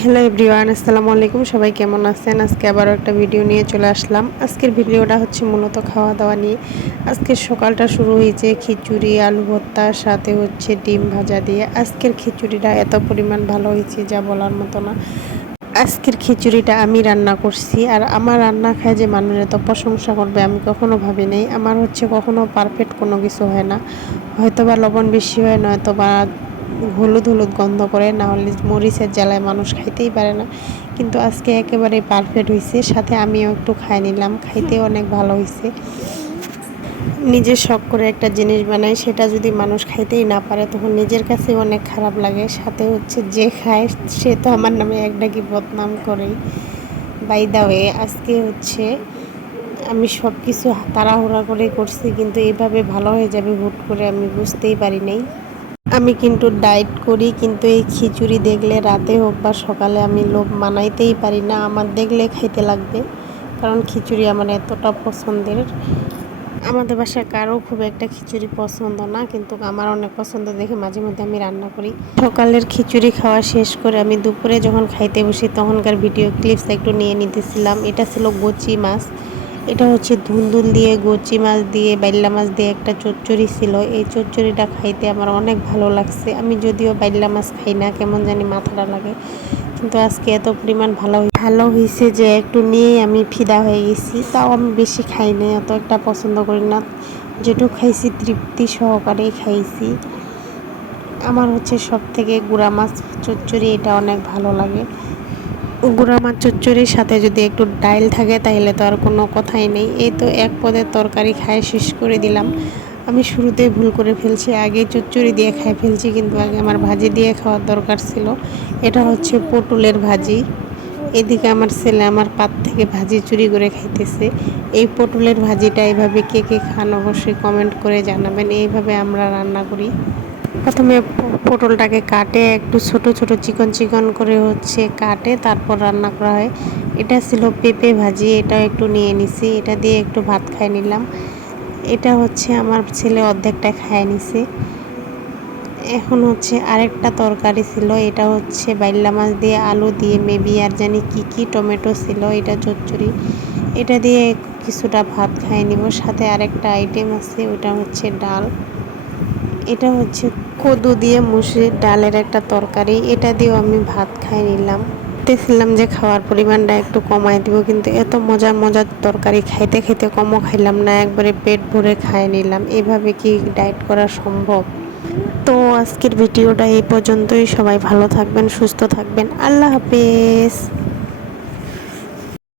Hello everyone, আসসালামু আলাইকুম। সবাই কেমন আছেন? আজকে আবারও একটা ভিডিও নিয়ে চলে আসলাম। আজকের ভিডিওটা হচ্ছে মূলত খাওয়া দাওয়া নিয়ে। আজকের সকালটা শুরু হয়েছে খিচুড়ি, আলু ভর্তার সাথে হচ্ছে ডিম ভাজা দিয়ে। আজকের খিচুড়িটা এত পরিমাণ ভালো হয়েছে যা বলার মতো না। আজকের খিচুড়িটা আমি রান্না করছি, আর আমার রান্না খায় যে মানুষ এত প্রশংসা করবে আমি কখনো ভাবি নাই। আমার হচ্ছে কখনো পারফেক্ট কোনো কিছু হয় না, হয়তো বা লবণ বেশি হয়, নয়তো বা হলুদ হলুদ গন্ধ করে, না হলে মরিচের জ্বালায় মানুষ খাইতেই পারে না। কিন্তু আজকে একেবারে পারফেক্ট হয়েছে, সাথে আমিও একটু খাই নিলাম, খাইতে অনেক ভালো হয়েছে। নিজে শখ করে একটা জিনিস বানাই, সেটা যদি মানুষ খাইতেই না পারে তখন নিজের কাছে অনেক খারাপ লাগে। সাথে হচ্ছে যে খায় সে তো আমার নামে এক ডাকি বদনাম করেই। বাই দা ওয়ে, আজকে হচ্ছে আমি সব কিছু তাড়াহুড়া করে করছি, কিন্তু এইভাবে ভালো হয়ে যাবে হুট করে আমি বুঝতেই পারি নাই। আমি কিন্তু ডায়েট করি, কিন্তু এই খিচুড়ি দেখলে রাতে হোক বা সকালে আমি লোভ মানাইতেই পারি না, আমার দেখলে খাইতে লাগবে। কারণ খিচুড়ি আমার এতটা পছন্দের। আমাদের বাসায় কারো খুব একটা খিচুড়ি পছন্দ না, কিন্তু আমার অনেক পছন্দ দেখে মাঝে মধ্যে আমি রান্না করি। সকালের খিচুড়ি খাওয়া শেষ করে আমি দুপুরে যখন খাইতে বসি তখনকার ভিডিও ক্লিপস একটু নিয়ে নিতেছিলাম। এটা ছিল গচি মাছ। এটা হচ্ছে ধুন্দুল দিয়ে, গচি মাছ দিয়ে, বাইল্লা মাছ দিয়ে একটা চচ্চড়ি ছিল। এই চচ্চড়িটা খাইতে আমার অনেক ভালো লাগছে। আমি যদিও বাইল্লা মাছ খাই না, কেমন জানি মাথাটা লাগে, কিন্তু আজকে এত পরিমাণ ভালো হয়েছে যে একটু নিয়েই আমি ফিদা হয়ে গেছি। তাও আমি বেশি খাই নাই, অত একটা পছন্দ করি না। যেটুকু খাইছি তৃপ্তি সহকারেই খাইছি। আমার হচ্ছে সব থেকে গুড়া মাছ চচ্চড়ি এটা অনেক ভালো লাগে। গুড়া মাছ চচ্চড়ির সাথে যদি একটু ডাইল থাকে তাহলে তো আর কোনো কথাই নেই। এই তো এক পদের তরকারি খায় শেষ করে দিলাম। আমি শুরুতেই ভুল করে ফেলছি, আগে চচ্চড়ি দিয়ে খাই ফেলছি, কিন্তু আগে আমার ভাজি দিয়ে খাওয়ার দরকার ছিল। এটা হচ্ছে পটলের ভাজি। এদিকে আমার ছেলে আমার পাত থেকে ভাজি চুরি করে খাইতেছে। এই পটলের ভাজিটা এইভাবে কে কে খান অবশ্যই কমেন্ট করে জানাবেন। এইভাবে আমরা রান্না করি। প্রথমে পটলটাকে কাটে একটু ছোট ছোট চিকন চিকন করে হচ্ছে কাটে, তারপর রান্না করা হয়। এটা ছিল পেঁপে ভাজি, এটাও একটু নিয়ে নিছি, এটা দিয়ে একটু ভাত খাই নিলাম। এটা হচ্ছে আমার ছেলে অর্ধেকটা খায় নিছে। এখন হচ্ছে আরেকটা তরকারি ছিল, এটা হচ্ছে বাইল্লা মাছ দিয়ে, আলু দিয়ে, মেবি আর জানি কি টমেটো ছিল, এটা চচ্চড়ি। এটা দিয়ে কিছুটা ভাত খাই নিব। সাথে আরেকটা আইটেম আছে, ওটা হচ্ছে ডাল। এটা হচ্ছে কদু দিয়ে মুসুরির ডালের একটা তরকারি, এটা দিয়েও আমি ভাত খাই নিলাম। ভাবতেছিলাম যে খাওয়ার পরিমাণটা একটু কমাই দিব, কিন্তু এত মজার মজার তরকারি খাইতে খাইতে কমও খাইলাম না, একবারে পেট ভরে খাই নিলাম। এভাবে কি ডায়েট করা সম্ভব? তো আজকের ভিডিওটা এই পর্যন্তই। সবাই ভালো থাকবেন, সুস্থ থাকবেন। আল্লাহ হাফেজ।